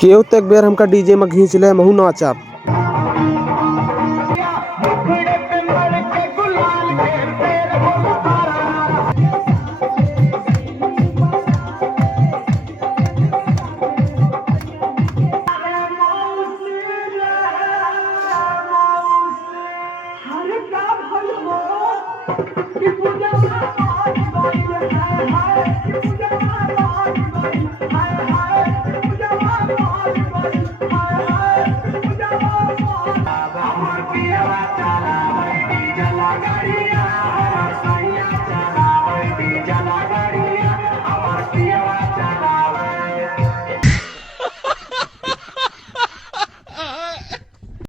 केहू तो एक बेर हमका डीजे में घींच ले, महू नाचब।